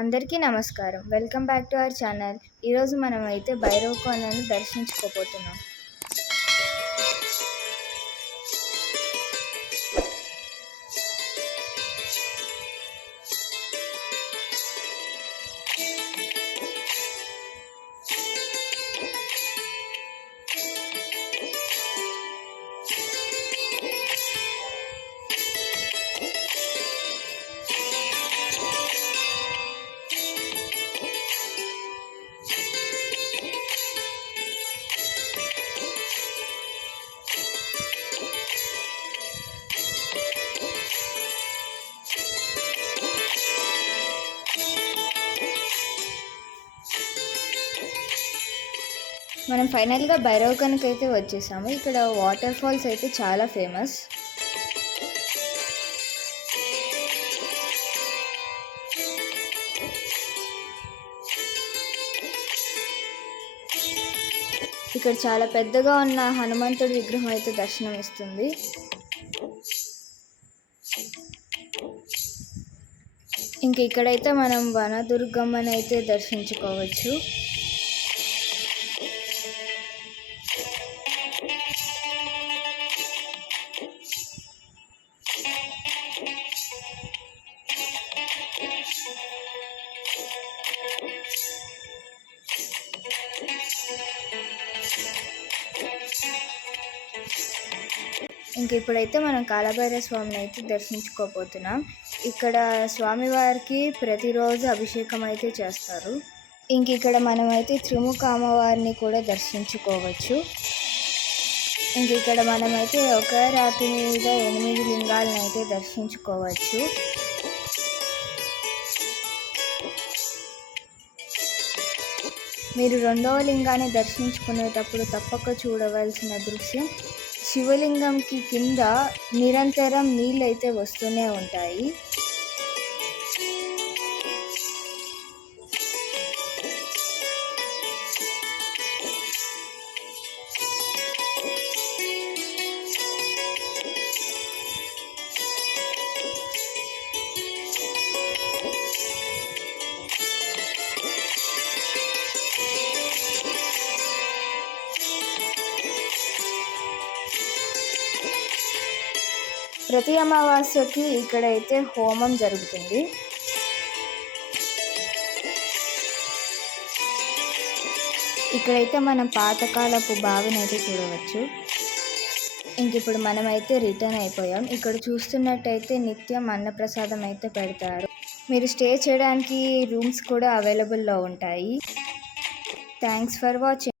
అందరికీ నమస్కారం. Welcome back to our channel. ఈరోజు మనమైతే భైరవకోనను దర్శించుకోబోతున్నాం. మనం ఫైనల్గా భైరవకోనకి అయితే వచ్చేసాము. ఇక్కడ వాటర్ ఫాల్స్ అయితే చాలా ఫేమస్. ఇక్కడ చాలా పెద్దగా ఉన్న హనుమంతుడి విగ్రహం అయితే దర్శనం ఇస్తుంది. ఇంక ఇక్కడైతే మనం వనదుర్గమ్మని అయితే దర్శించుకోవచ్చు. ఇంక ఇప్పుడైతే మనం కాలభైరవ స్వామిని అయితే దర్శించుకోబోతున్నాం. ఇక్కడ స్వామివారికి ప్రతిరోజు అభిషేకం అయితే చేస్తారు. ఇంక ఇక్కడ మనమైతే త్రిముఖ అమ్మవారిని కూడా దర్శించుకోవచ్చు. ఇంక ఇక్కడ మనమైతే ఒక రాతి మీద 8 లింగాలను అయితే దర్శించుకోవచ్చు. మీరు రెండవ లింగాన్ని దర్శించుకునేటప్పుడు తప్పక చూడవలసిన దృశ్యం, శివలింగంకి కింద నిరంతరం నీళ్ళు అయితే వస్తూనే ఉంటాయి. ప్రతి అమావాస్యకి ఇక్కడైతే హోమం జరుగుతుంది. ఇక్కడైతే మనం పాతకాలపు బావిని అయితే చూడవచ్చు. ఇంక ఇప్పుడు మనమైతే రిటర్న్ అయిపోయాం. ఇక్కడ చూస్తున్నట్టయితే నిత్యం అన్నప్రసాదం అయితే పెడతారు. మీరు స్టే చేయడానికి రూమ్స్ కూడా అవైలబుల్లో ఉంటాయి. Thanks for watching.